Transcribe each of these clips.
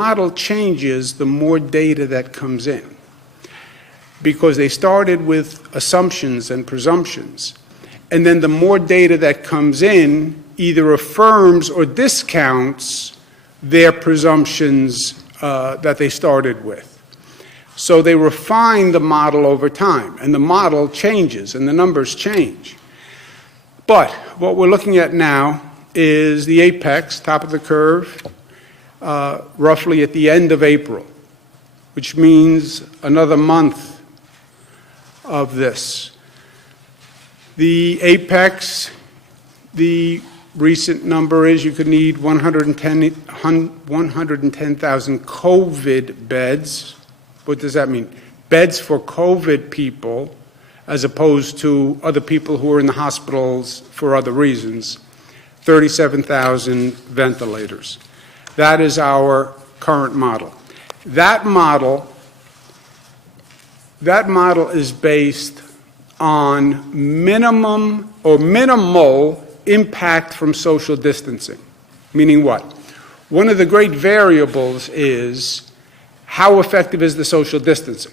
model changes the more data that comes in, because they started with assumptions and presumptions, and then the more data that comes in either affirms or discounts their presumptions that they started with. So they refine the model over time, and the model changes and the numbers change. But what we're looking at now is the apex, top of the curve, roughly at the end of April, which means another month of this. The apex, the recent number is you could need 110,000 COVID beds. What does that mean? Beds for COVID people, as opposed to other people who are in the hospitals for other reasons. 37,000 ventilators. That is our current model. That model is based on minimum or minimal impact from social distancing. Meaning what? One of the great variables is how effective is the social distancing?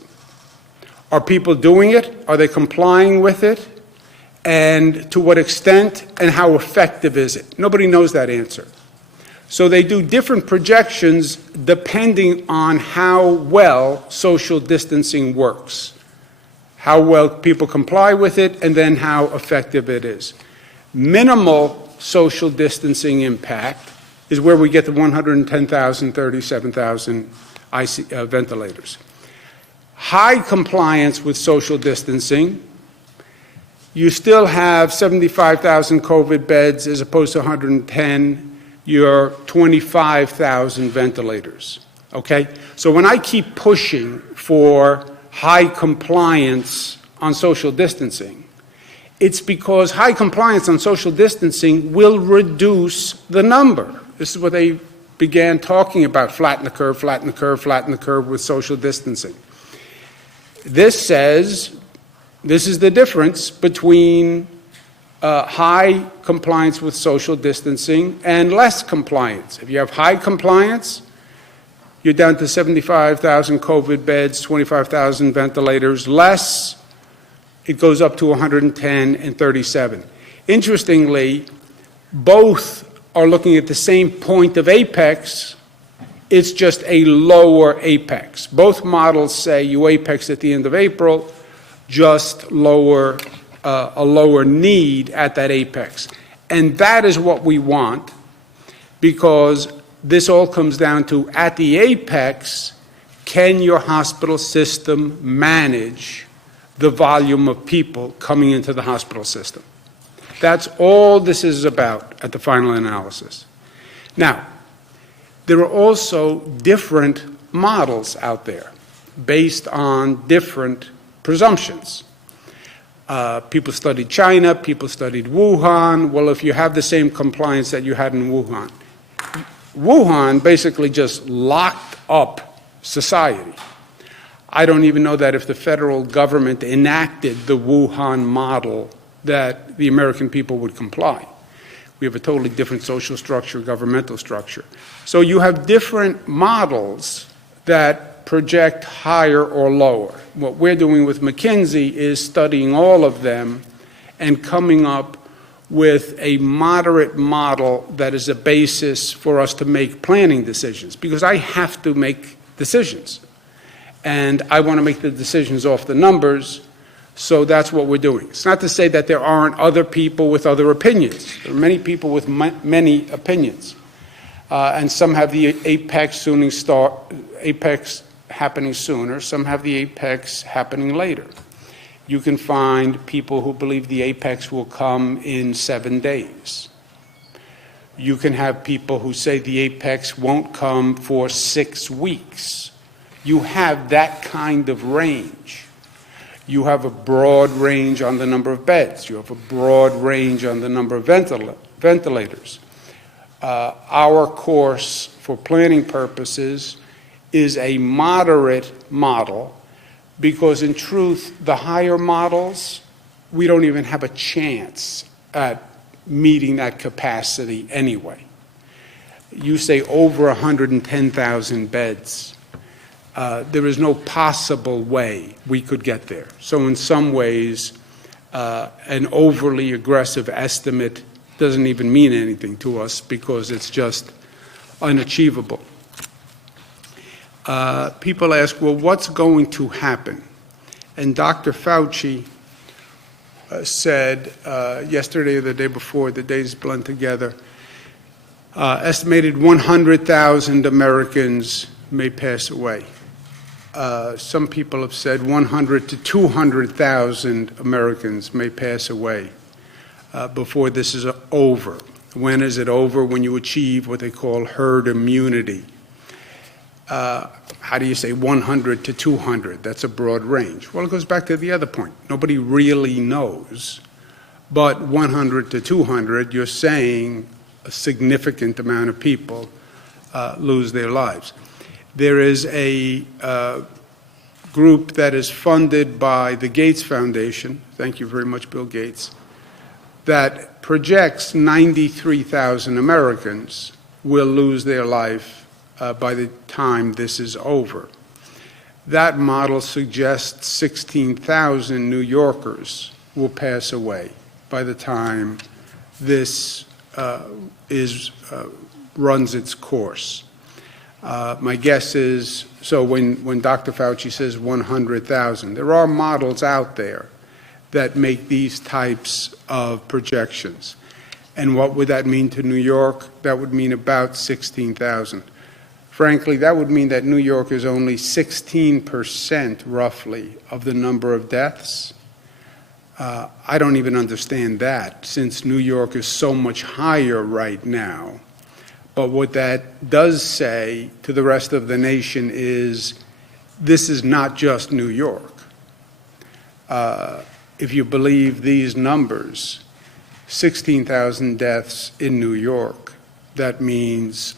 Are people doing it? Are they complying with it? And to what extent and how effective is it? Nobody knows that answer. So they do different projections depending on how well social distancing works, how well people comply with it, and then how effective it is. Minimal social distancing impact is where we get the 110,000, 37,000 ventilators. High compliance with social distancing, you still have 75,000 COVID beds as opposed to 110, you're 25,000 ventilators, okay? So when I keep pushing for high compliance on social distancing, it's because high compliance on social distancing will reduce the number. This is what they began talking about, flatten the curve, flatten the curve, flatten the curve with social distancing. This says, this is the difference between high compliance with social distancing and less compliance. If you have high compliance, you're down to 75,000 COVID beds, 25,000 ventilators. Less, it goes up to 110 and 37. Interestingly, both are looking at the same point of apex. It's just a lower apex. Both models say you apex at the end of April, just a lower need at that apex. And that is what we want, because this all comes down to, at the apex, can your hospital system manage the volume of people coming into the hospital system? That's all this is about at the final analysis. Now, there are also different models out there based on different presumptions. People studied China, people studied Wuhan. Well, if you have the same compliance that you had in Wuhan, Wuhan basically just locked up society. I don't even know that if the federal government enacted the Wuhan model that the American people would comply. We have a totally different social structure, governmental structure. So you have different models that project higher or lower. What we're doing with McKinsey is studying all of them and coming up with a moderate model that is a basis for us to make planning decisions, because I have to make decisions. And I want to make the decisions off the numbers, so that's what we're doing. It's not to say that there aren't other people with other opinions. There are many people with many opinions. And some have the apex happening sooner, some have the apex happening later. You can find people who believe the apex will come in 7 days. You can have people who say the apex won't come for 6 weeks. You have that kind of range. You have a broad range on the number of beds. You have a broad range on the number of ventilators. Our course, for planning purposes, is a moderate model, because in truth, the higher models, we don't even have a chance at meeting that capacity anyway. You say over 110,000 beds. There is no possible way we could get there. So in some ways, an overly aggressive estimate doesn't even mean anything to us because it's just unachievable. People ask, well, what's going to happen? And Dr. Fauci said yesterday or the day before, the days blend together, estimated 100,000 Americans may pass away. Some people have said 100 to 200,000 Americans may pass away before this is over. When is it over? When you achieve what they call herd immunity. How do you say 100 to 200? That's a broad range. Well, it goes back to the other point. Nobody really knows. But 100 to 200, you're saying a significant amount of people lose their lives. There is a group that is funded by the Gates Foundation, thank you very much, Bill Gates, that projects 93,000 Americans will lose their life by the time this is over. That model suggests 16,000 New Yorkers will pass away by the time this runs its course. My guess is, so when Dr. Fauci says 100,000, there are models out there that make these types of projections. And what would that mean to New York? That would mean about 16,000. Frankly, that would mean that New York is only 16% roughly of the number of deaths. I don't even understand that, since New York is so much higher right now. But what that does say to the rest of the nation is this is not just New York. If you believe these numbers, 16,000 deaths in New York, that means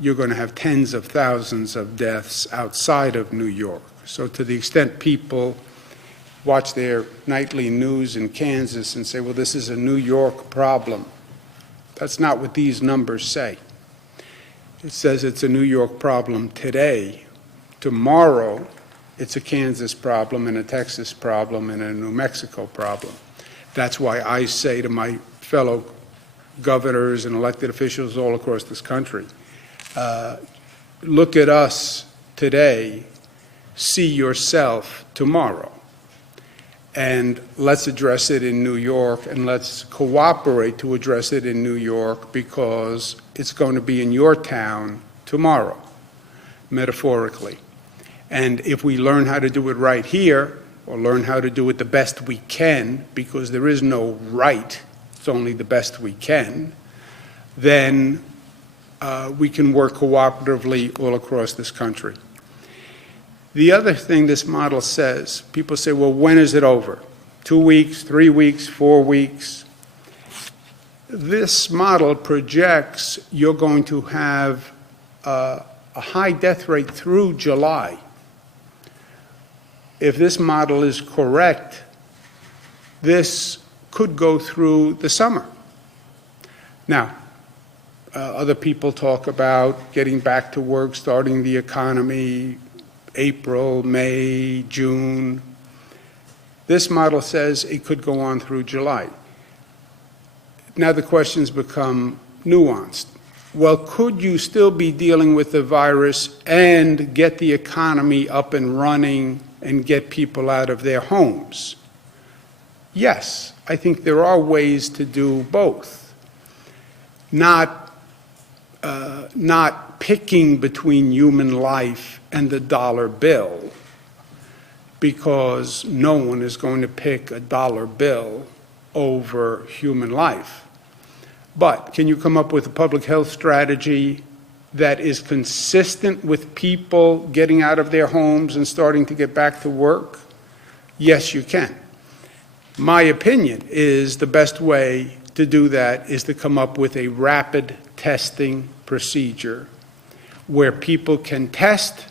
you're going to have tens of thousands of deaths outside of New York. So to the extent people watch their nightly news in Kansas and say, well, this is a New York problem, that's not what these numbers say. It says it's a New York problem today. Tomorrow, it's a Kansas problem and a Texas problem and a New Mexico problem. That's why I say to my fellow governors and elected officials all across this country, look at us today, see yourself tomorrow. And let's address it in New York, and let's cooperate to address it in New York, because it's going to be in your town tomorrow, metaphorically. And if we learn how to do it right here, or learn how to do it the best we can, because there is no right, it's only the best we can, then we can work cooperatively all across this country. The other thing this model says, people say, well, when is it over? 2 weeks, 3 weeks, 4 weeks? This model projects you're going to have a high death rate through July. If this model is correct, this could go through the summer. Now, other people talk about getting back to work, starting the economy, April, May, June. This model says it could go on through July. Now the questions become nuanced. Well, could you still be dealing with the virus and get the economy up and running and get people out of their homes? Yes, I think there are ways to do both. Not picking between human life and the dollar bill, because no one is going to pick a dollar bill over human life. But can you come up with a public health strategy that is consistent with people getting out of their homes and starting to get back to work? Yes, you can. My opinion is the best way to do that is to come up with a rapid testing procedure where people can test,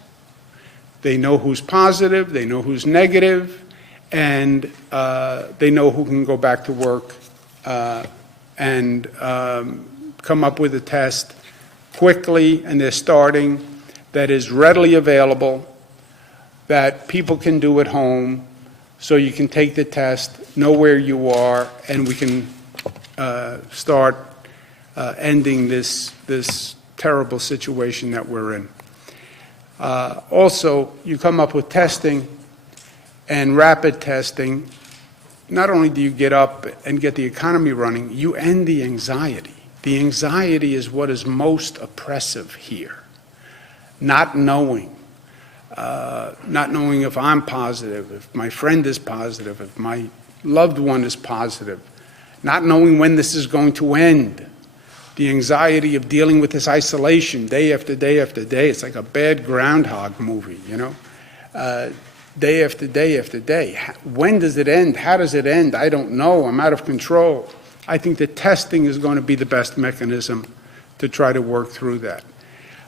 they know who's positive, they know who's negative, and they know who can go back to work and come up with a test quickly, and they're starting, that is readily available, that people can do at home, so you can take the test, know where you are, and we can start ending this terrible situation that we're in. Also, you come up with testing and rapid testing. Not only do you get up and get the economy running, you end the anxiety. The anxiety is what is most oppressive here. Not knowing if I'm positive, if my friend is positive, if my loved one is positive, not knowing when this is going to end. The anxiety of dealing with this isolation day after day after day. It's like a bad Groundhog movie, you know? Day after day after day. When does it end? How does it end? I don't know. I'm out of control. I think that testing is going to be the best mechanism to try to work through that.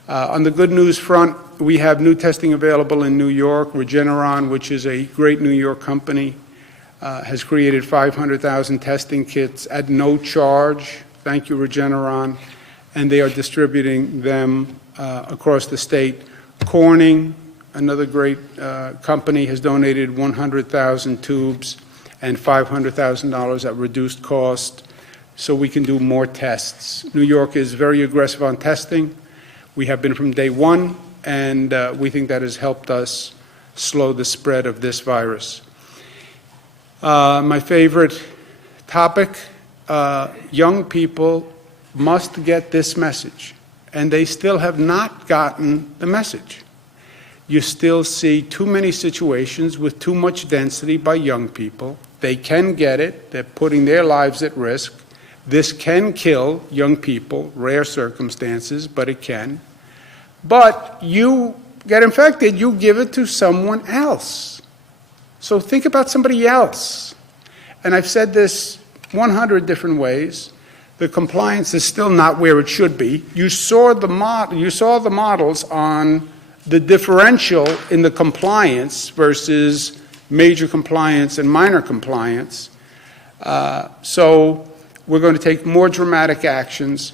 On the good news front, we have new testing available in New York. Regeneron, which is a great New York company, has created 500,000 testing kits at no charge. Thank you, Regeneron. And they are distributing them across the state. Corning, another great company, has donated 100,000 tubes and $500,000 at reduced cost, so we can do more tests. New York is very aggressive on testing. We have been from day one, and we think that has helped us slow the spread of this virus. My favorite topic, young people must get this message, and they still have not gotten the message. You still see too many situations with too much density by young people. They can get it. They're putting their lives at risk. This can kill young people, rare circumstances, but it can. But you get infected, you give it to someone else. So think about somebody else. And I've said this 100 different ways. The compliance is still not where it should be. You saw the models on the differential in the compliance versus major compliance and minor compliance. So we're going to take more dramatic actions.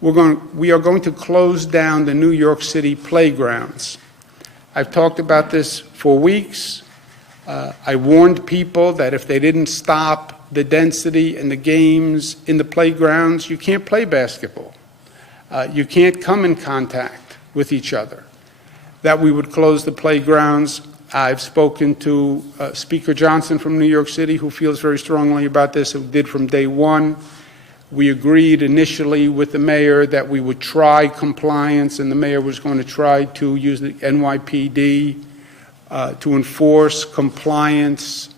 We are going to close down the New York City playgrounds. I've talked about this for weeks. I warned people that if they didn't stop the density and the games in the playgrounds, you can't play basketball. You can't come in contact with each other. That we would close the playgrounds. I've spoken to Speaker Johnson from New York City, who feels very strongly about this, who did from day one. We agreed initially with the mayor that we would try compliance, and the mayor was going to try to use the NYPD to enforce compliance,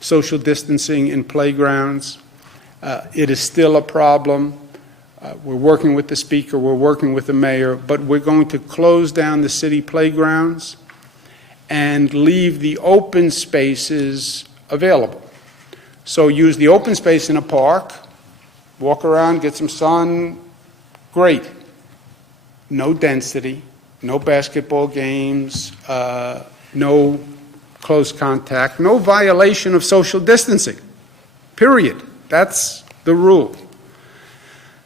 social distancing in playgrounds. It is still a problem. We're working with the speaker, we're working with the mayor, but we're going to close down the city playgrounds and leave the open spaces available. So use the open space in a park, walk around, get some sun, great. No density, no basketball games, no close contact, no violation of social distancing, period. That's the rule.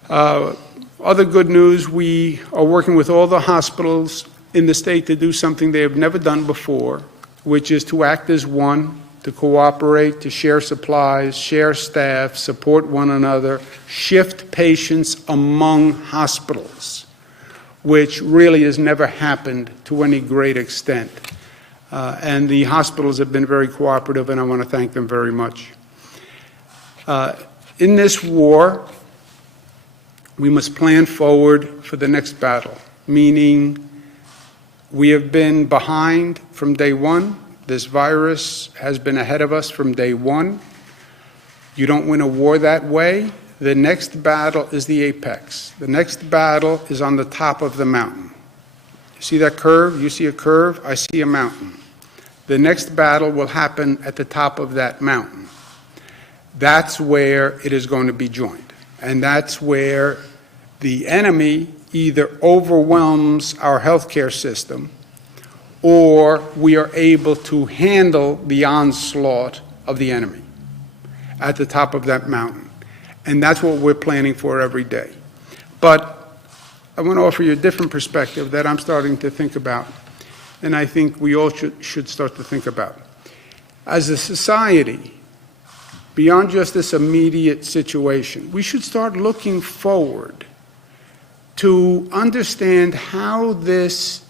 Other good news, we are working with all the hospitals in the state to do something they have never done before, which is to act as one, to cooperate, to share supplies, share staff, support one another, shift patients among hospitals, which really has never happened to any great extent. And the hospitals have been very cooperative, and I want to thank them very much. In this war, we must plan forward for the next battle, meaning we have been behind from day one. This virus has been ahead of us from day one. You don't win a war that way. The next battle is the apex. The next battle is on the top of the mountain. You see that curve? You see a curve? I see a mountain. The next battle will happen at the top of that mountain. That's where it is going to be joined. And that's where the enemy either overwhelms our healthcare system or we are able to handle the onslaught of the enemy at the top of that mountain. And that's what we're planning for every day. But I want to offer you a different perspective that I'm starting to think about, and I think we all should start to think about. As a society, beyond just this immediate situation, we should start looking forward to understand how this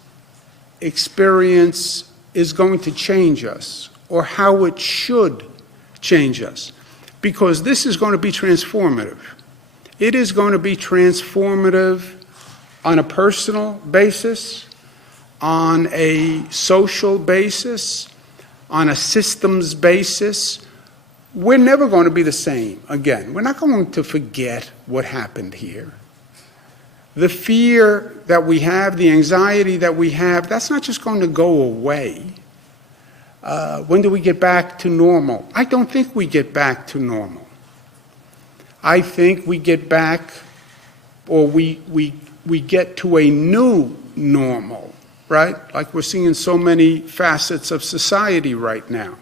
experience is going to change us, or how it should change us, because this is going to be transformative. It is going to be transformative on a personal basis, on a social basis, on a systems basis. We're never going to be the same again. We're not going to forget what happened here. The fear that we have, the anxiety that we have, that's not just going to go away. When do we get back to normal? I don't think we get back to normal. I think we get back, or we get to a new normal, right? Like we're seeing in so many facets of society right now.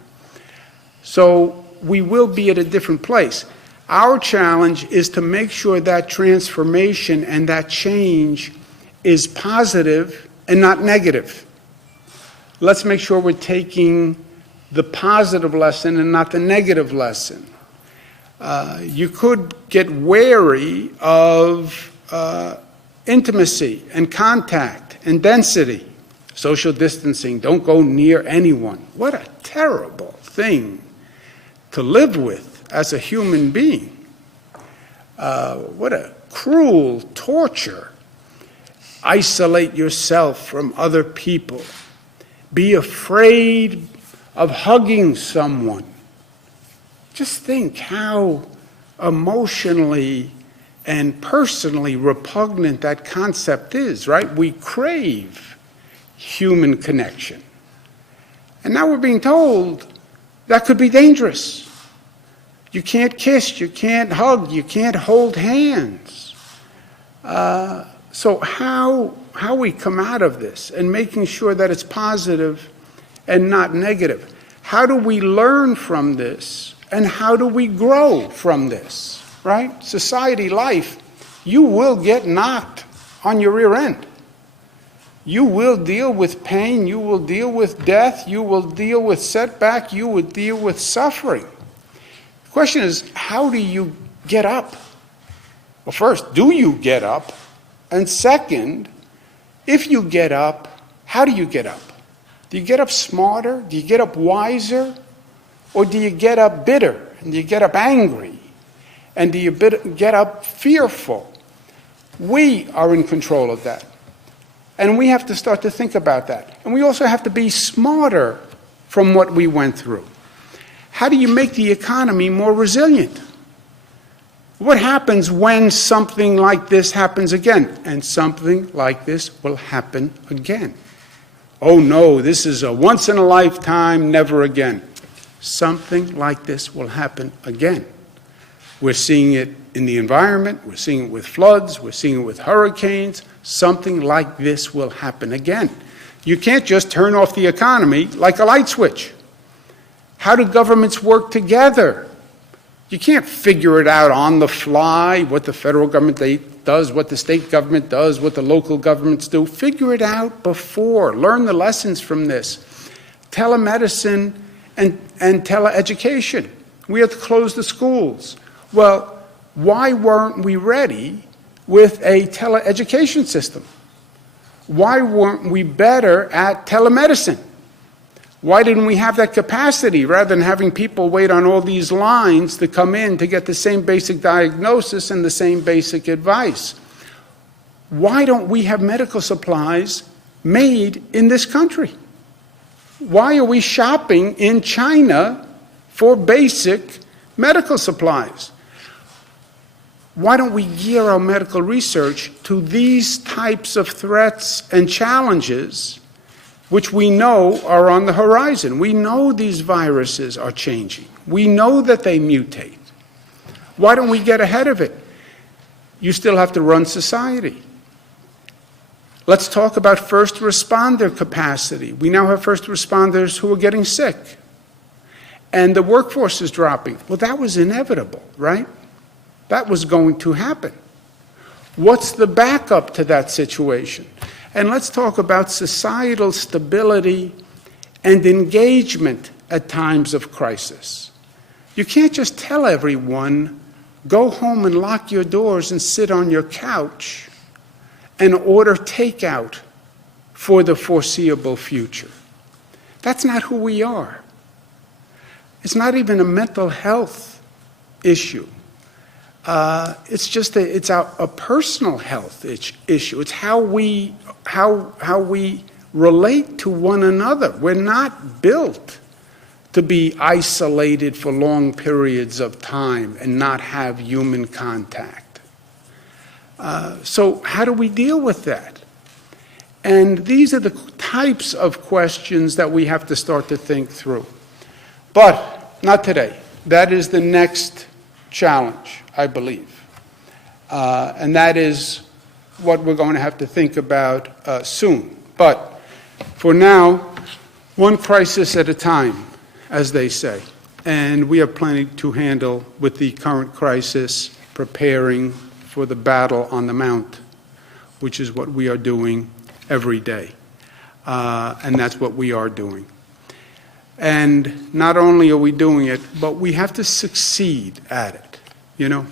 So we will be at a different place. Our challenge is to make sure that transformation and that change is positive and not negative. Let's make sure we're taking the positive lesson and not the negative lesson. You could get wary of intimacy and contact and density, social distancing, don't go near anyone. What a terrible thing to live with as a human being. What a cruel torture. Isolate yourself from other people. Be afraid of hugging someone. Just think how emotionally and personally repugnant that concept is, right? We crave human connection. And now we're being told that could be dangerous. You can't kiss, you can't hug, you can't hold hands. So how we come out of this and making sure that it's positive and not negative. How do we learn from this, and how do we grow from this, right? Society life, you will get knocked on your rear end. You will deal with pain, you will deal with death, you will deal with setback, you will deal with suffering. The question is, how do you get up? Well, first, do you get up? And second, if you get up, how do you get up? Do you get up smarter? Do you get up wiser? Or do you get up bitter? And do you get up angry? And do you get up fearful? We are in control of that. And we have to start to think about that. And we also have to be smarter from what we went through. How do you make the economy more resilient? What happens when something like this happens again? And something like this will happen again. Oh no, this is a once in a lifetime, never again. Something like this will happen again. We're seeing it in the environment, we're seeing it with floods, we're seeing it with hurricanes. Something like this will happen again. You can't just turn off the economy like a light switch. How do governments work together? You can't figure it out on the fly, what the federal government does, what the state government does, what the local governments do. Figure it out before. Learn the lessons from this. Telemedicine and teleeducation. We have to close the schools. Well, why weren't we ready with a teleeducation system? Why weren't we better at telemedicine? Why didn't we have that capacity rather than having people wait on all these lines to come in to get the same basic diagnosis and the same basic advice? Why don't we have medical supplies made in this country? Why are we shopping in China for basic medical supplies? Why don't we gear our medical research to these types of threats and challenges which we know are on the horizon? We know these viruses are changing. We know that they mutate. Why don't we get ahead of it? You still have to run society. Let's talk about first responder capacity. We now have first responders who are getting sick, and the workforce is dropping. Well, that was inevitable, right? That was going to happen. What's the backup to that situation? And let's talk about societal stability and engagement at times of crisis. You can't just tell everyone, go home and lock your doors and sit on your couch and order takeout for the foreseeable future. That's not who we are. It's not even a mental health issue. It's a personal health issue. It's how we relate to one another. We're not built to be isolated for long periods of time and not have human contact. So how do we deal with that? And these are the types of questions that we have to start to think through. But not today. That is the next challenge, I believe. And that is what we're going to have to think about soon. But for now, one crisis at a time, as they say. And we have plenty to handle with the current crisis, preparing for the battle on the Mount, which is what we are doing every day. And that's what we are doing. And not only are we doing it, but we have to succeed at it. You know,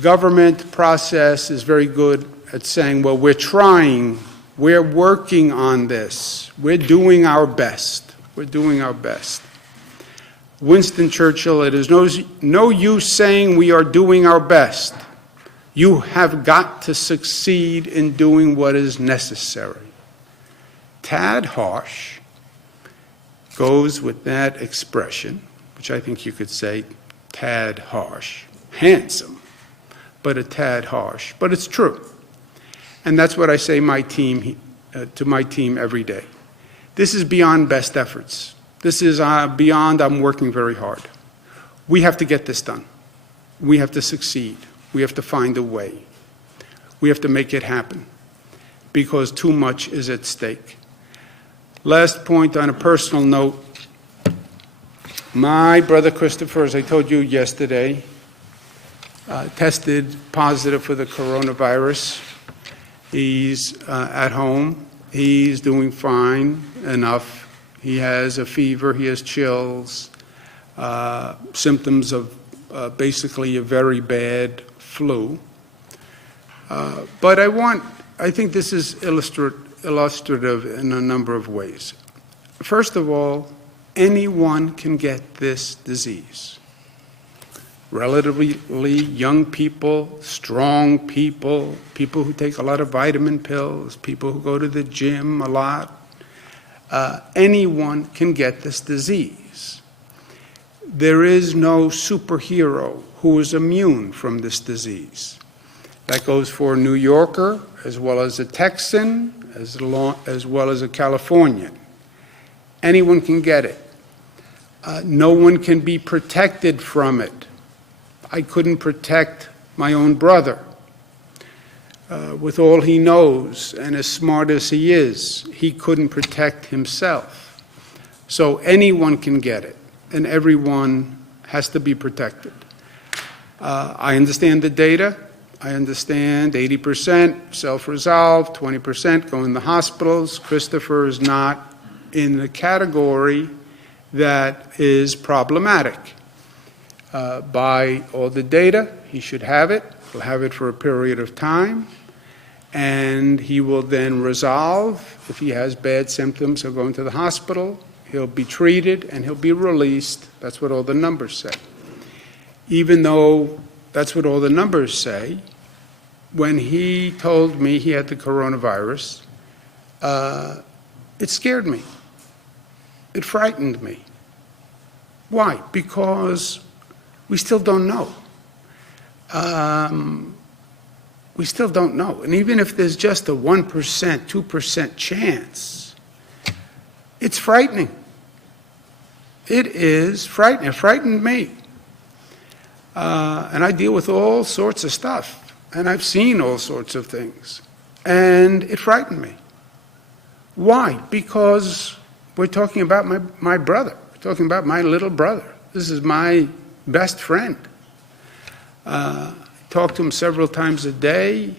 government process is very good at saying, well, we're trying, we're working on this, we're doing our best. We're doing our best. Winston Churchill, it is no use saying we are doing our best. You have got to succeed in doing what is necessary. Tad harsh goes with that expression, which I think you could say tad harsh. Handsome, but a tad harsh. But it's true. And that's what I say to my team every day. This is beyond best efforts. This is beyond I'm working very hard. We have to get this done. We have to succeed. We have to find a way. We have to make it happen because too much is at stake. Last point on a personal note. My brother Christopher, as I told you yesterday, tested positive for the coronavirus. He's at home. He's doing fine enough. He has a fever. He has chills, symptoms of basically a very bad flu. But I think this is illustrative in a number of ways. First of all, anyone can get this disease. Relatively young people, strong people, people who take a lot of vitamin pills, people who go to the gym a lot. Anyone can get this disease. There is no superhero who is immune from this disease. That goes for a New Yorker, as well as a Texan, as well as a Californian. Anyone can get it. No one can be protected from it. I couldn't protect my own brother. With all he knows and as smart as he is, he couldn't protect himself. So anyone can get it, and everyone has to be protected. I understand the data. I understand 80% self-resolve, 20% go in the hospitals. Christopher is not in the category that is problematic. By all the data, he should have it. He'll have it for a period of time, and he will then resolve. If he has bad symptoms, he'll go into the hospital, he'll be treated, and he'll be released. That's what all the numbers say. Even though that's what all the numbers say, when he told me he had the coronavirus, it scared me. It frightened me. Why? Because we still don't know. We still don't know. And even if there's just a 1%, 2% chance, it's frightening. It is frightening. It frightened me. And I deal with all sorts of stuff. And I've seen all sorts of things. And it frightened me. Why? Because we're talking about my brother. We're talking about my little brother. This is my best friend. I talk to him several times a day.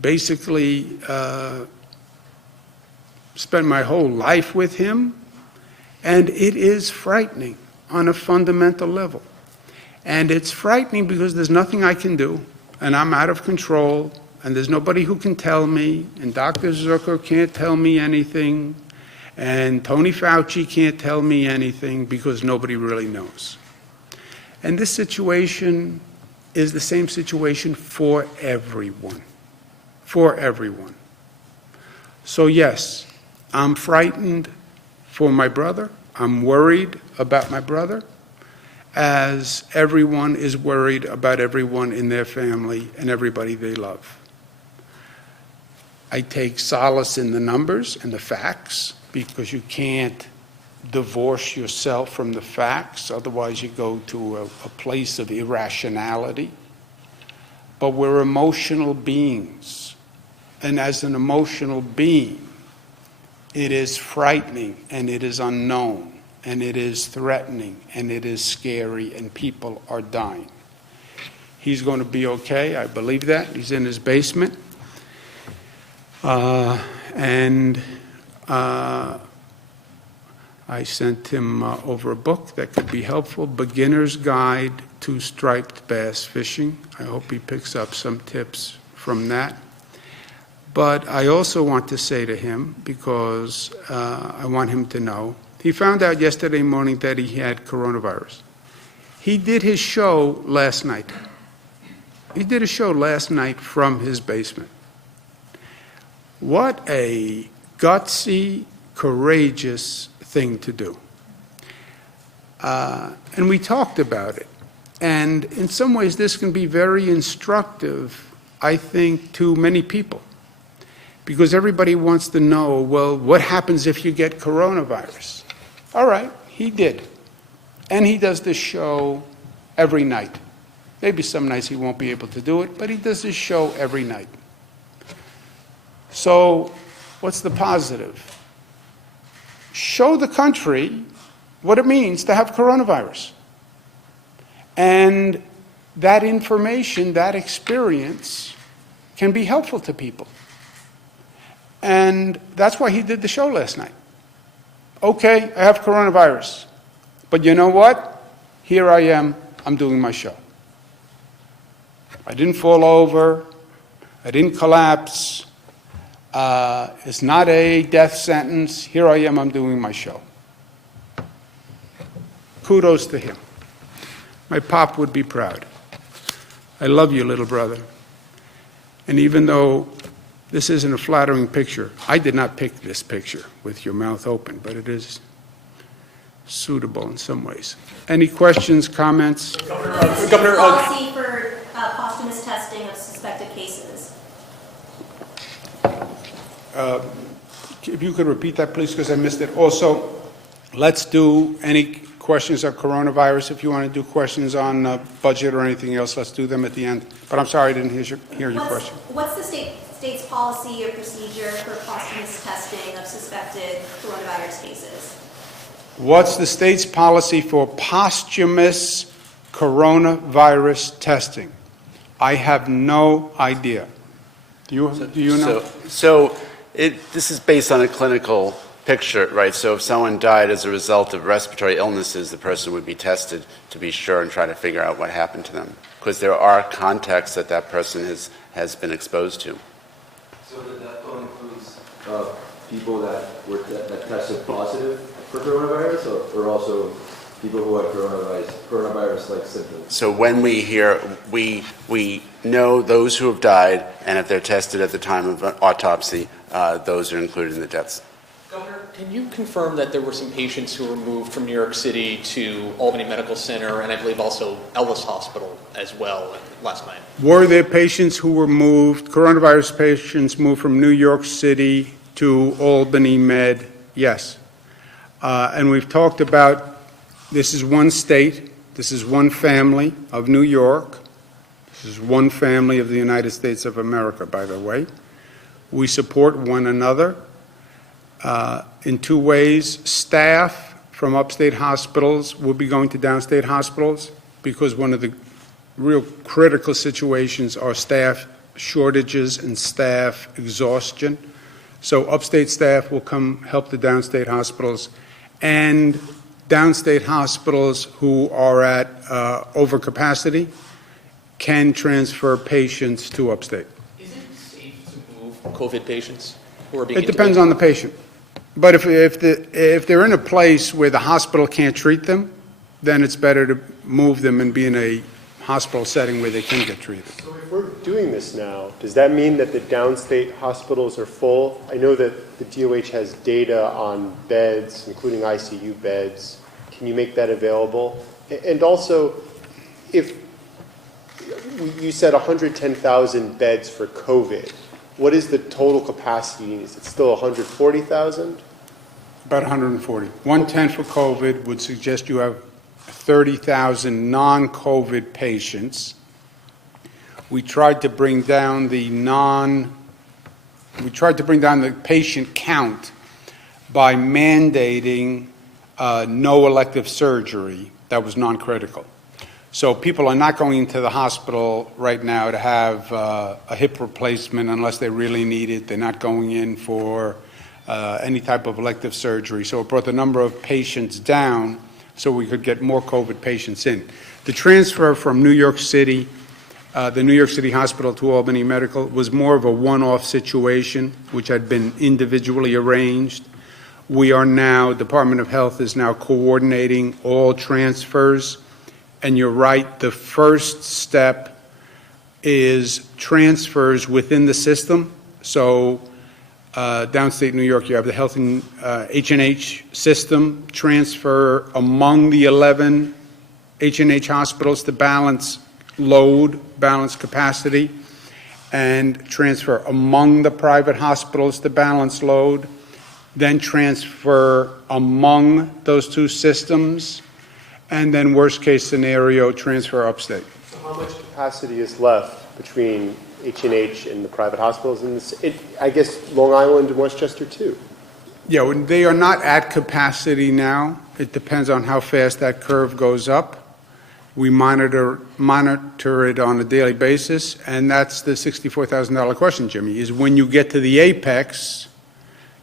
basically spent my whole life with him, and it is frightening on a fundamental level. And it's frightening because there's nothing I can do, and I'm out of control, and there's nobody who can tell me, and Dr. Zucker can't tell me anything, and Tony Fauci can't tell me anything because nobody really knows. And this situation is the same situation for everyone. For everyone. So yes, I'm frightened for my brother. I'm worried about my brother, as everyone is worried about everyone in their family and everybody they love. I take solace in the numbers and the facts, because you can't divorce yourself from the facts, otherwise you go to a place of irrationality. But we're emotional beings, and as an emotional being, it is frightening, and it is unknown, and it is threatening, and it is scary, and people are dying. He's going to be okay, I believe that. He's in his basement. I sent him over a book that could be helpful, Beginner's Guide to Striped Bass Fishing. I hope he picks up some tips from that. But I also want to say to him, because I want him to know, he found out yesterday morning that he had coronavirus. He did his show last night. He did a show last night from his basement. What a gutsy, courageous thing to do. And we talked about it. And in some ways, this can be very instructive, I think, to many people. Because everybody wants to know, well, what happens if you get coronavirus? All right, he did. And he does this show every night. Maybe some nights he won't be able to do it, but he does this show every night. So what's the positive? Show the country what it means to have coronavirus. And that information, that experience, can be helpful to people. And that's why he did the show last night. Okay, I have coronavirus. But you know what? Here I am, I'm doing my show. I didn't fall over. I didn't collapse. It's not a death sentence. Here I am, I'm doing my show. Kudos to him. My pop would be proud. I love you, little brother. And even though this isn't a flattering picture, I did not pick this picture with your mouth open, but it is suitable in some ways. Any questions, comments? Governor, policy for posthumous testing of suspected cases. If you could repeat that, please, because I missed it. Also, let's do any questions on coronavirus. If you want to do questions on budget or anything else, let's do them at the end. But I'm sorry I didn't hear your question. What's the state's policy or procedure for posthumous testing of suspected coronavirus cases? What's the state's policy for posthumous coronavirus testing? I have no idea. Do you know? This is based on a clinical picture, right? So if someone died as a result of respiratory illnesses, the person would be tested to be sure and try to figure out what happened to them, because there are contexts that that person has been exposed to. So the death toll includes people that tested positive for coronavirus, or also people who had coronavirus-like symptoms? So when we hear, we know those who have died, and if they're tested at the time of an autopsy, those are included in the deaths. Governor, can you confirm that there were some patients who were moved from New York City to Albany Medical Center, and I believe also Ellis Hospital as well last night? Were there patients who were moved, coronavirus patients moved from New York City to Albany Med? Yes. And we've talked about, this is one state, this is one family of New York, this is one family of the United States of America, by the way. We support one another in two ways. Staff from upstate hospitals will be going to downstate hospitals, because one of the real critical situations are staff shortages and staff exhaustion. So upstate staff will come help the downstate hospitals, and downstate hospitals who are at overcapacity can transfer patients to upstate. Is it safe to move COVID patients who are being It depends on the patient. But if they're in a place where the hospital can't treat them, then it's better to move them and be in a hospital setting where they can get treated. So if we're doing this now, does that mean that the downstate hospitals are full? I know that the DOH has data on beds, including ICU beds. Can you make that available? And also, if you said 110,000 beds for COVID, what is the total capacity? Is it still 140,000? About 140. 110 for COVID would suggest you have 30,000 non-COVID patients. We tried to bring down the patient count by mandating no elective surgery that was non-critical. So people are not going into the hospital right now to have a hip replacement unless they really need it. They're not going in for any type of elective surgery. So it brought the number of patients down so we could get more COVID patients in. The transfer from New York City, the New York City Hospital to Albany Medical, was more of a one-off situation, which had been individually arranged. We are now, Department of Health is now coordinating all transfers. And you're right, the first step is transfers within the system. So downstate New York, you have the health and H&H system transfer among the 11 H&H hospitals to balance load, balance capacity, and transfer among the private hospitals to balance load, then transfer among those two systems, and then worst case scenario, transfer upstate. So how much capacity is left between H&H and the private hospitals? And I guess Long Island and Westchester too. Yeah, they are not at capacity now. It depends on how fast that curve goes up. We monitor it on a daily basis, and that's the $64,000 question, Jimmy, is when you get to the apex,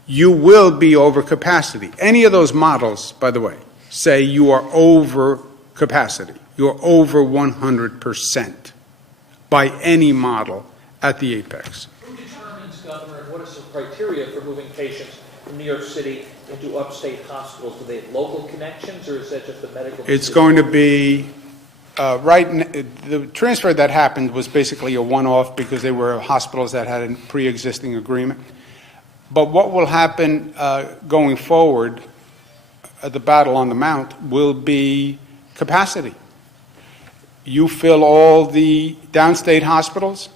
you will be over capacity. Any of those models, by the way, say you are over capacity. You're over 100% by any model at the apex. Who determines, Governor, and what is the criteria for moving patients from New York City into upstate hospitals? Do they have local connections, or is that just a medical decision? It's going to be, the transfer that happened was basically a one-off because they were hospitals that had a pre-existing agreement. But what will happen going forward, the battle on the Mount, will be capacity. You fill all the downstate hospitals,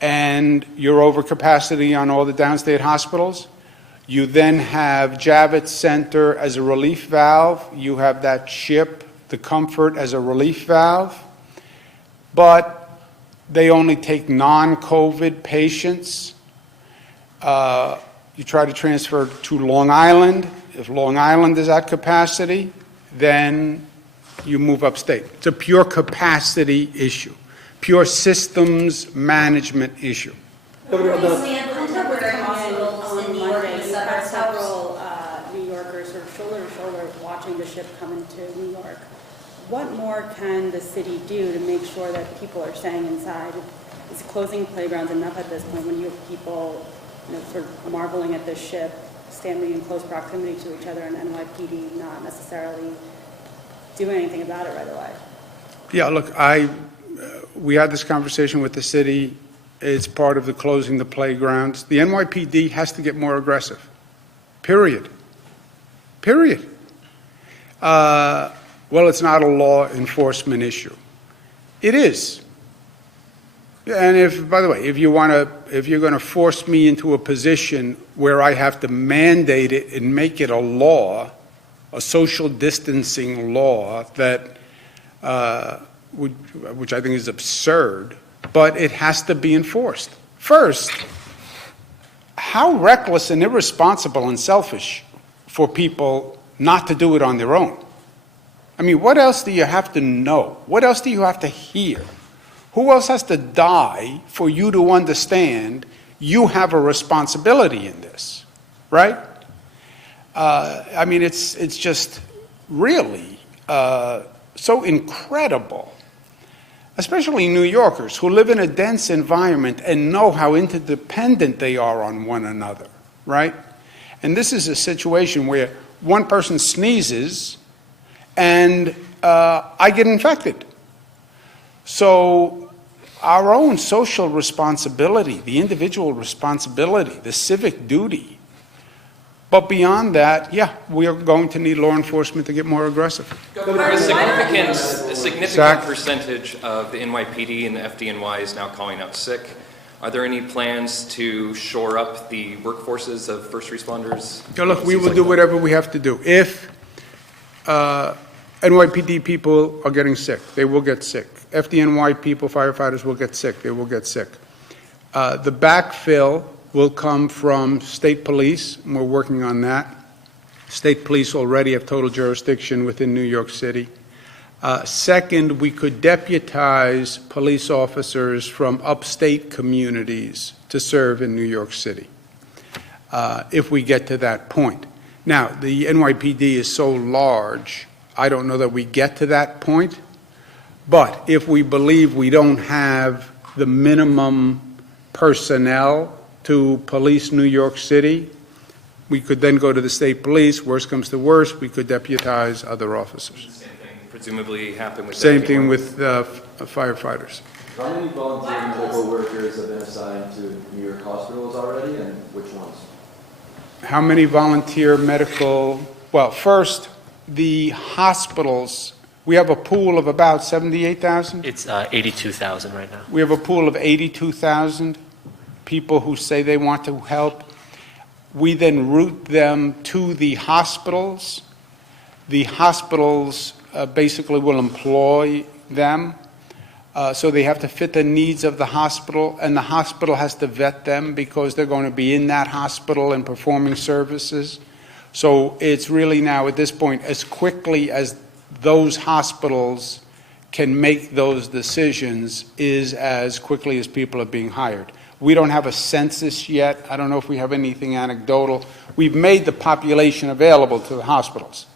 and you're over capacity on all the downstate hospitals. You then have Javits Center as a relief valve. You have that ship, the Comfort, as a relief valve. But they only take non-COVID patients. You try to transfer to Long Island. If Long Island is at capacity, then you move upstate. It's a pure capacity issue, pure systems management issue. Hospitals in New York and the You had suburbs. several New Yorkers sort of shoulder to shoulder watching the ship come into New York. What more can the city do to make sure that people are staying inside? Is closing playgrounds enough at this point when you have people, sort of marveling at this ship, standing in close proximity to each other, and NYPD not necessarily doing anything about it right away? Yeah, look, we had this conversation with the city. It's part of the closing the playgrounds. The NYPD has to get more aggressive. Period. Well, it's not a law enforcement issue. It is. And by the way, if you're going to force me into a position where I have to mandate it and make it a law, a social distancing law that, which I think is absurd, but it has to be enforced. First, how reckless and irresponsible and selfish for people not to do it on their own. I mean, what else do you have to know? What else do you have to hear Who else has to die for you to understand you have a responsibility in this, right? I mean, it's just really so incredible, especially New Yorkers who live in a dense environment and know how interdependent they are on one another, right? And this is a situation where one person sneezes and I get infected. So our own social responsibility, the individual responsibility, the civic duty. But beyond that, yeah, we are going to need law enforcement to get more aggressive. Governor, a significant Zach? percentage of the NYPD and the FDNY is now calling out sick. Are there any plans to shore up the workforces of first responders? So look, we will do whatever we have to do. If NYPD people are getting sick, they will get sick. FDNY people, firefighters will get sick, they will get sick. The backfill will come from state police, and we're working on that. State police already have total jurisdiction within New York City. Second, we could deputize police officers from upstate communities to serve in New York City, if we get to that point. Now, the NYPD is so large, I don't know that we get to that point, but if we believe we don't have the minimum personnel to police New York City, we could then go to the state police. Worst comes to worst, we could deputize other officers. Same thing presumably happen with Same FDNY? thing with firefighters. How many volunteer medical workers have been assigned to New York hospitals already, and which ones? How many volunteer medical? Well, first, the hospitals, we have a pool of about 78,000. It's 82,000 right now. We have a pool of 82,000 people who say they want to help. We then route them to the hospitals. The hospitals basically will employ them. So they have to fit the needs of the hospital, and the hospital has to vet them because they're going to be in that hospital and performing services. So it's really now at this point, as quickly as those hospitals can make those decisions is as quickly as people are being hired. We don't have a census yet. I don't know if we have anything anecdotal. We've made the population available to the hospitals,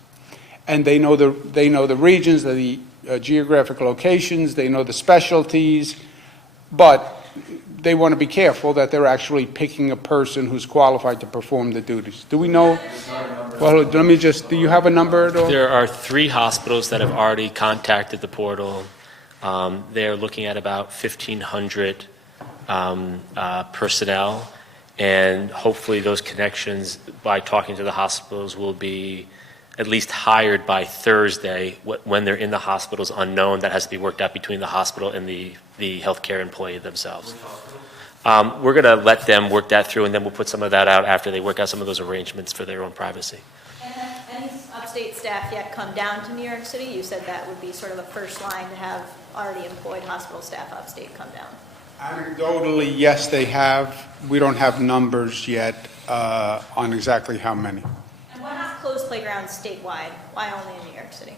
and they know the regions, the geographic locations, they know the specialties, but they want to be careful that they're actually picking a person who's qualified to perform the duties. Do we know? Well, let me just, do you have a number at all? There are 3 hospitals that have already contacted the portal. They're looking at about 1,500 personnel, and hopefully those connections, by talking to the hospitals, will be at least hired by Thursday. When they're in the hospitals, unknown. That has to be worked out between the hospital and the healthcare employee themselves. We're going to let them work that through, and then we'll put some of that out after they work out some of those arrangements for their own privacy. And have any upstate staff yet come down to New York City? You said that would be sort of a first line to have already employed hospital staff upstate come down. Anecdotally, yes, they have. We don't have numbers yet on exactly how many. And why not close playgrounds statewide? Why only in New York City?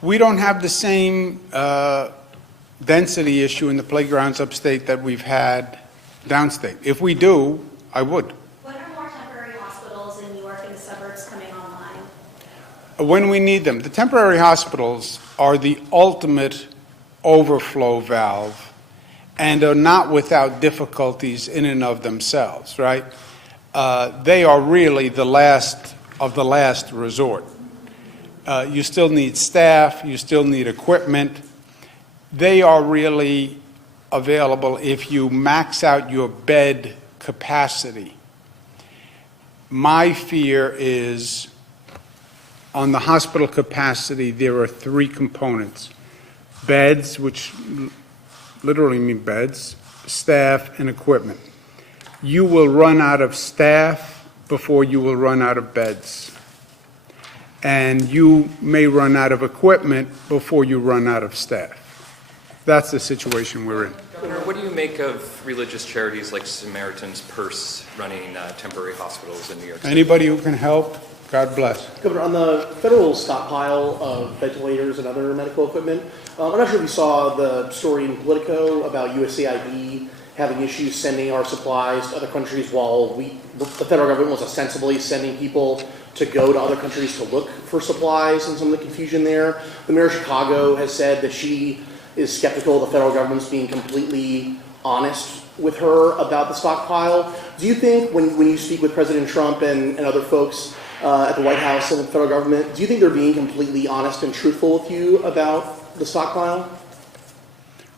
We don't have the same density issue in the playgrounds upstate that we've had downstate. If we do, I would. When are more temporary hospitals in New York and the suburbs coming online? When we need them. The temporary hospitals are the ultimate overflow valve and are not without difficulties in and of themselves, right? They are really the last of the last resort. You still need staff, you still need equipment. They are really available if you max out your bed capacity. My fear is on the hospital capacity, there are 3 components. Beds, which literally mean beds, staff, and equipment. You will run out of staff before you will run out of beds. And you may run out of equipment before you run out of staff. That's the situation we're in. Governor, what do you make of religious charities like Samaritan's Purse running temporary hospitals in New York City? Anybody who can help, God bless. Governor, on the federal stockpile of ventilators and other medical equipment, I'm not sure if you saw the story in Politico about USAID having issues sending our supplies to other countries while the federal government was ostensibly sending people to go to other countries to look for supplies, and some of the confusion there. The mayor of Chicago has said that she is skeptical of the federal government's being completely honest with her about the stockpile. Do you think when you speak with President Trump and other folks at the White House and the federal government, do you think they're being completely honest and truthful with you about the stockpile?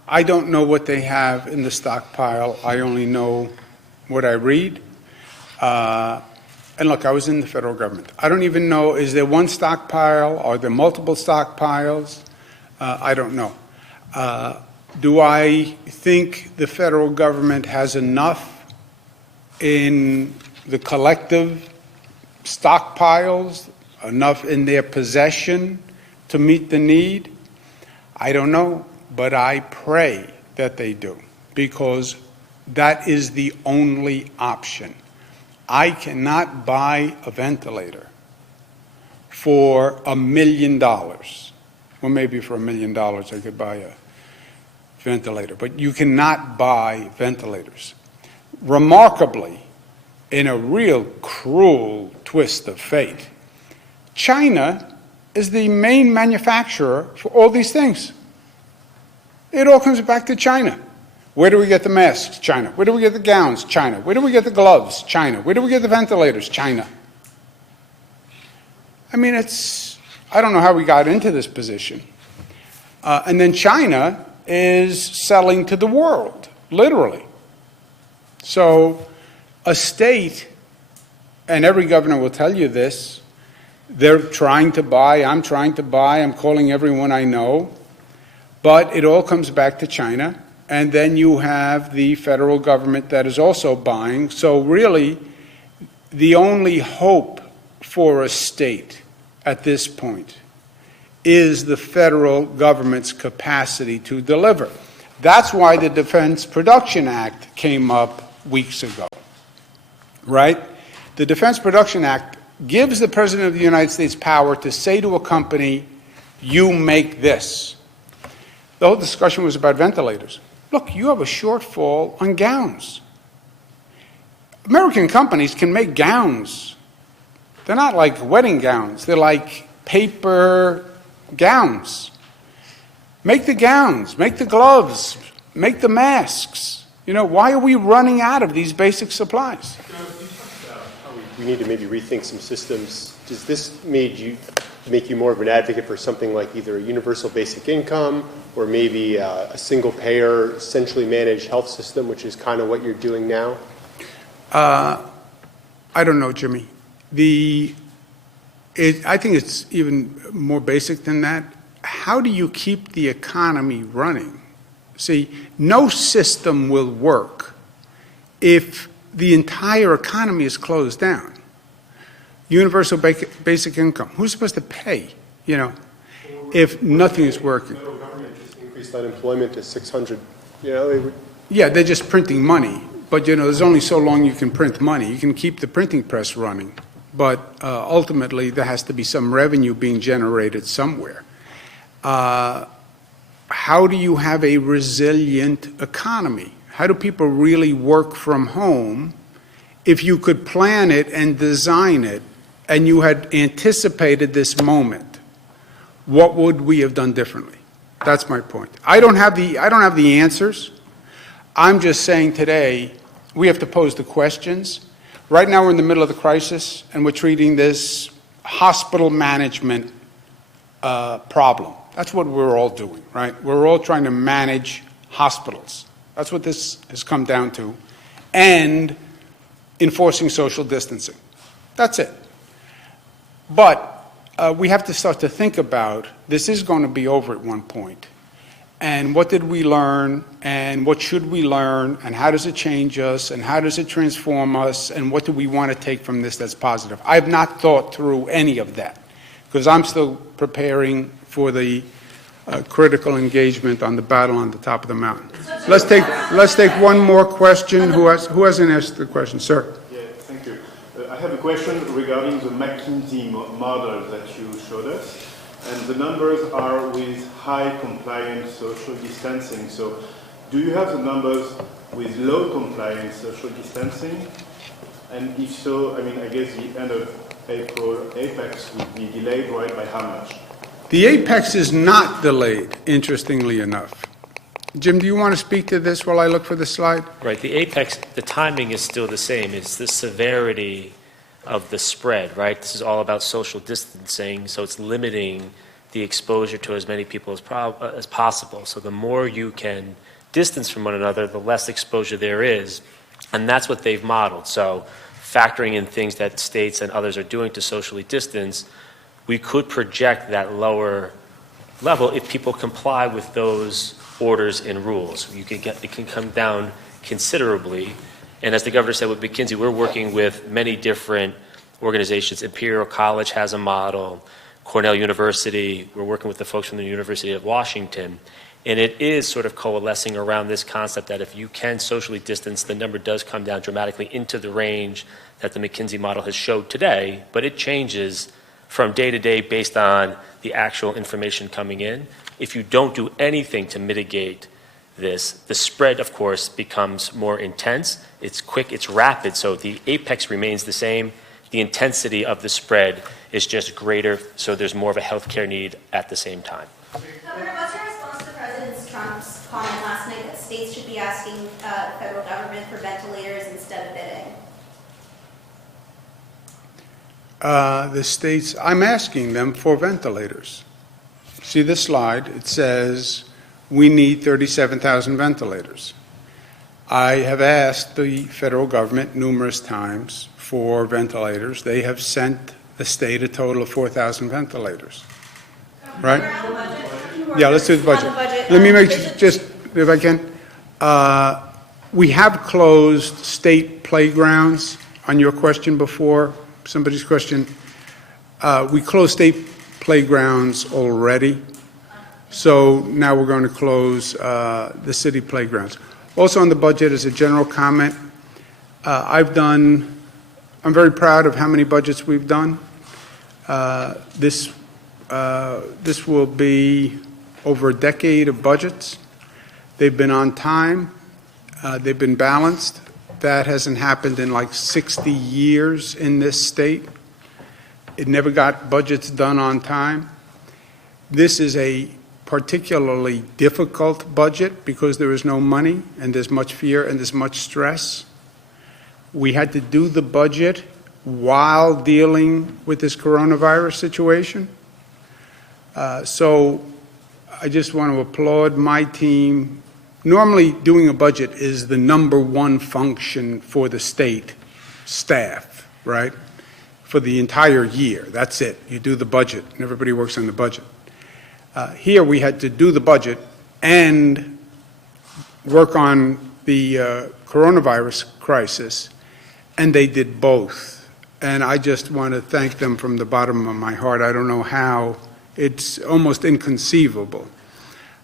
I don't know what they have in the stockpile. I only know what I read. And look, I was in the federal government. I don't even know, is there one stockpile? Are there multiple stockpiles? I don't know. Do I think the federal government has enough in the collective stockpiles, enough in their possession to meet the need? I don't know, but I pray that they do, because that is the only option. I cannot buy a ventilator for $1 million. Well, maybe for $1 million I could buy a ventilator, but you cannot buy ventilators. Remarkably, in a real cruel twist of fate, China is the main manufacturer for all these things. It all comes back to China. Where do we get the masks? China. Where do we get the gowns? China. Where do we get the gloves? China. Where do we get the ventilators? China. I mean, I don't know how we got into this position. And then China is selling to the world, literally. So a state, and every governor will tell you this, they're trying to buy, I'm trying to buy, I'm calling everyone I know, but it all comes back to China. And then you have the federal government that is also buying. So really, the only hope for a state at this point is the federal government's capacity to deliver. That's why the Defense Production Act came up weeks ago, right? The Defense Production Act gives the President of the United States power to say to a company, you make this. The whole discussion was about ventilators. Look, you have a shortfall on gowns. American companies can make gowns. They're not like wedding gowns. They're like paper gowns. Make the gowns, make the gloves, make the masks. You know, why are we running out of these basic supplies? We need to maybe rethink some systems. Does this make you more of an advocate for something like either a universal basic income or maybe a single-payer, centrally managed health system, which is kind of what you're doing now? I don't know, Jimmy. I think it's even more basic than that. How do you keep the economy running? See, no system will work if the entire economy is closed down. Universal basic income. Who's supposed to pay, if nothing is working? The federal government just increased unemployment to 600, Yeah, they're just printing money. But, there's only so long you can print money. You can keep the printing press running. But ultimately, there has to be some revenue being generated somewhere. How do you have a resilient economy? How do people really work from home if you could plan it and design it and you had anticipated this moment? What would we have done differently? That's my point. I don't have the answers. I'm just saying today we have to pose the questions. Right now we're in the middle of the crisis and we're treating this hospital management problem. That's what we're all doing, right? We're all trying to manage hospitals. That's what this has come down to. And enforcing social distancing. That's it. But we have to start to think about, this is going to be over at one point. And what did we learn? And what should we learn? And how does it change us? And how does it transform us? And what do we want to take from this that's positive? I have not thought through any of that because I'm still preparing for the critical engagement on the battle on the top of the mountain. Let's take one more question. Who hasn't asked the question, sir? Yeah, thank you. I have a question regarding the McKinsey model that you showed us. And the numbers are with high compliance social distancing. So do you have the numbers with low compliance social distancing? And if so, I mean, I guess the end of April apex would be delayed, right, by how much? The apex is not delayed, interestingly enough. Jim, do you want to speak to this while I look for the slide? Right, the apex, the timing is still the same. It's the severity of the spread, right? This is all about social distancing, so it's limiting the exposure to as many people as possible. So the more you can distance from one another, the less exposure there is. And that's what they've modeled. So factoring in things that states and others are doing to socially distance, we could project that lower level if people comply with those orders and rules. It can come down considerably. And as the governor said with McKinsey, we're working with many different organizations. Imperial College has a model, Cornell University, we're working with the folks from the University of Washington. And it is sort of coalescing around this concept that if you can socially distance, the number does come down dramatically into the range that the McKinsey model has showed today, but it changes from day to day based on the actual information coming in. If you don't do anything to mitigate this, the spread, of course, becomes more intense. It's quick, it's rapid, so the apex remains the same. The intensity of the spread is just greater, so there's more of a healthcare need at the same time. Governor, what's your response to President Trump's comment last night that states should be asking the federal government for ventilators instead of bidding? The states, I'm asking them for ventilators. See this slide? It says we need 37,000 ventilators. I have asked the federal government numerous times for ventilators. They have sent the state a total of 4,000 ventilators. Right? Yeah, let's do the budget. Let me make just, if I can. We have closed state playgrounds. On your question before, somebody's question, we closed state playgrounds already. So now we're going to close the city playgrounds. Also on the budget, as a general comment, I'm very proud of how many budgets we've done. This will be over a decade of budgets. They've been on time. They've been balanced. That hasn't happened in like 60 years in this state. It never got budgets done on time. This is a particularly difficult budget because there is no money and there's much fear and there's much stress. We had to do the budget while dealing with this coronavirus situation. So I just want to applaud my team. Normally, doing a budget is the #1 function for the state staff, right? For the entire year. That's it. You do the budget, and everybody works on the budget. Here, we had to do the budget and work on the coronavirus crisis, and they did both. And I just want to thank them from the bottom of my heart. I don't know how. It's almost inconceivable.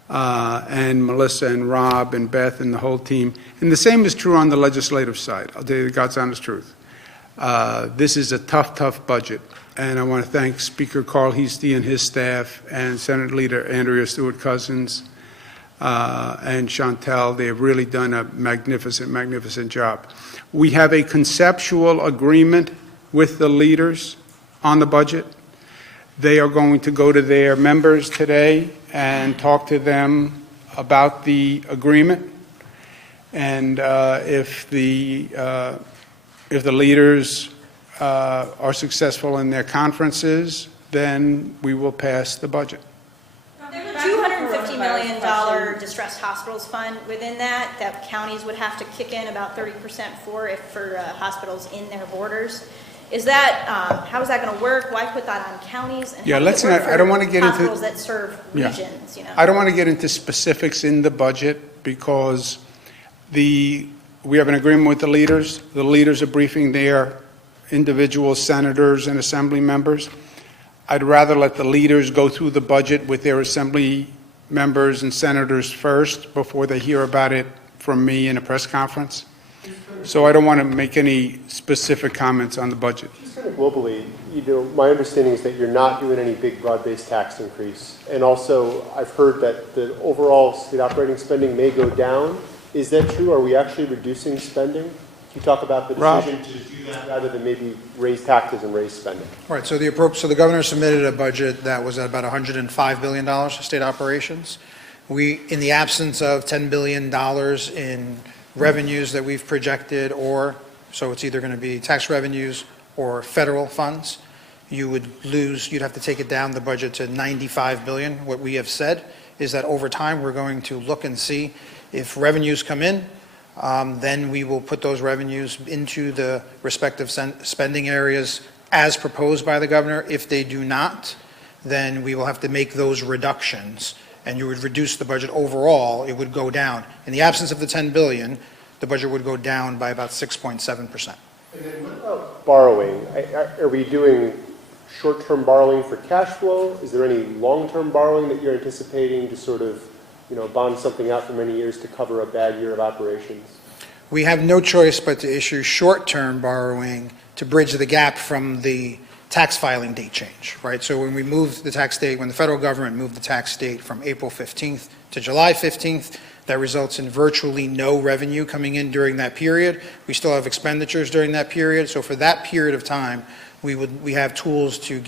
And Melissa and Rob and Beth and the whole team. And the same is true on the legislative side. I'll tell you the God's honest truth. This is a tough, tough budget. And I want to thank Speaker Carl Heastie and his staff and Senate Leader Andrea Stewart-Cousins and Chantel. They have really done a magnificent, magnificent job. We have a conceptual agreement with the leaders on the budget. They are going to go to their members today and talk to them about the agreement. And if the leaders are successful in their conferences, then we will pass the budget. There's a $250 million distressed hospitals fund within that counties would have to kick in about 30% for hospitals in their borders. Is that, how is that going to work? Why put that on counties? And Yeah, let's not, I don't want to get into hospitals that serve regions, you know? I don't want to get into specifics in the budget because we have an agreement with the leaders. The leaders are briefing their individual senators and assembly members. I'd rather let the leaders go through the budget with their assembly members and senators first before they hear about it from me in a press conference. So I don't want to make any specific comments on the budget. Just kind of globally, my understanding is that you're not doing any big broad-based tax increase. And also, I've heard that the overall state operating spending may go down. Is that true? Are we actually reducing spending? Can you talk about the decision to do that rather than maybe raise taxes and raise spending? Right, so the governor submitted a budget that was at about $105 billion for state operations. We, in the absence of $10 billion in revenues that we've projected, so it's either going to be tax revenues or federal funds, you'd have to take it down the budget to $95 billion. What we have said is that over time, we're going to look and see if revenues come in, then we will put those revenues into the respective spending areas as proposed by the governor. If they do not, then we will have to make those reductions, and you would reduce the budget overall. It would go down. In the absence of the $10 billion, the budget would go down by about 6.7%. And then what about borrowing? Are we doing short-term borrowing for cash flow? Is there any long-term borrowing that you're anticipating to sort of, bond something out for many years to cover a bad year of operations? We have no choice but to issue short-term borrowing to bridge the gap from the tax filing date change, right? So when we moved the tax date, when the federal government moved the tax date from April 15th to July 15th, that results in virtually no revenue coming in during that period. We still have expenditures during that period. So for that period of time, we have tools we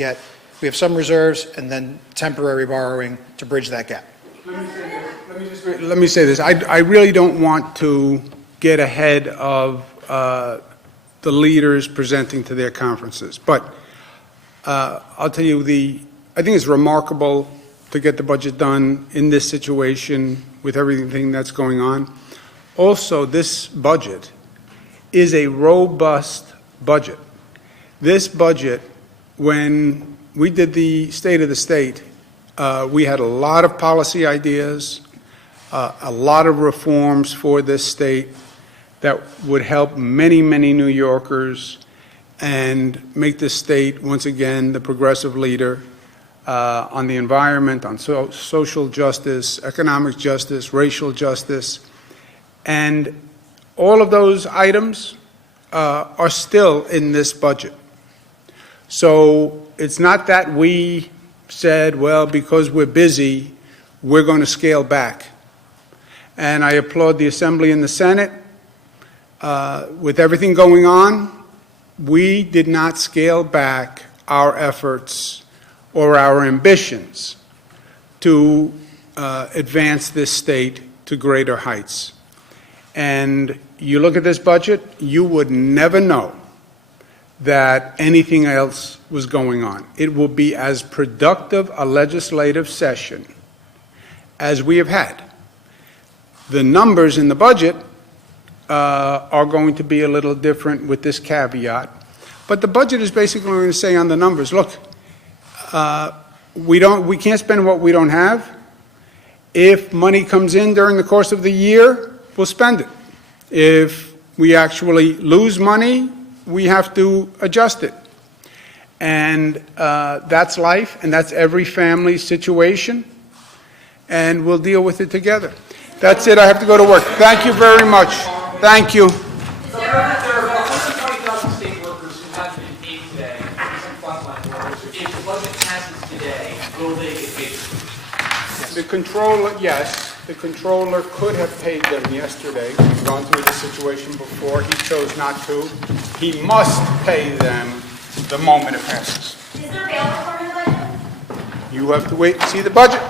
have some reserves and then temporary borrowing to bridge that gap. Let me say this. I really don't want to get ahead of the leaders presenting to their conferences, but I'll tell you, I think it's remarkable to get the budget done in this situation with everything that's going on. Also, this budget is a robust budget. This budget, when we did the State of the State, we had a lot of policy ideas, a lot of reforms for this state that would help many, many New Yorkers and make this state, once again, the progressive leader on the environment, on social justice, economic justice, racial justice. And all of those items are still in this budget. So it's not that we said, well, because we're busy, we're going to scale back. And I applaud the Assembly and the Senate. With everything going on, we did not scale back our efforts or our ambitions to advance this state to greater heights. And you look at this budget, you would never know that anything else was going on. It will be as productive a legislative session as we have had. The numbers in the budget are going to be a little different with this caveat. But the budget is basically going to say on the numbers, look, we can't spend what we don't have. If money comes in during the course of the year, we'll spend it. If we actually lose money, we have to adjust it. And that's life, and that's every family's situation, and we'll deal with it together. That's it. I have to go to work. Thank you very much. Thank you. There are about 20,000 state workers who have been paid today, some frontline workers. If the budget passes today, will they get paid? The controller, yes, the controller could have paid them yesterday. We've gone through this situation before. He chose not to. He must pay them the moment it passes. Is there bail reform in the budget? You have to wait and see the budget.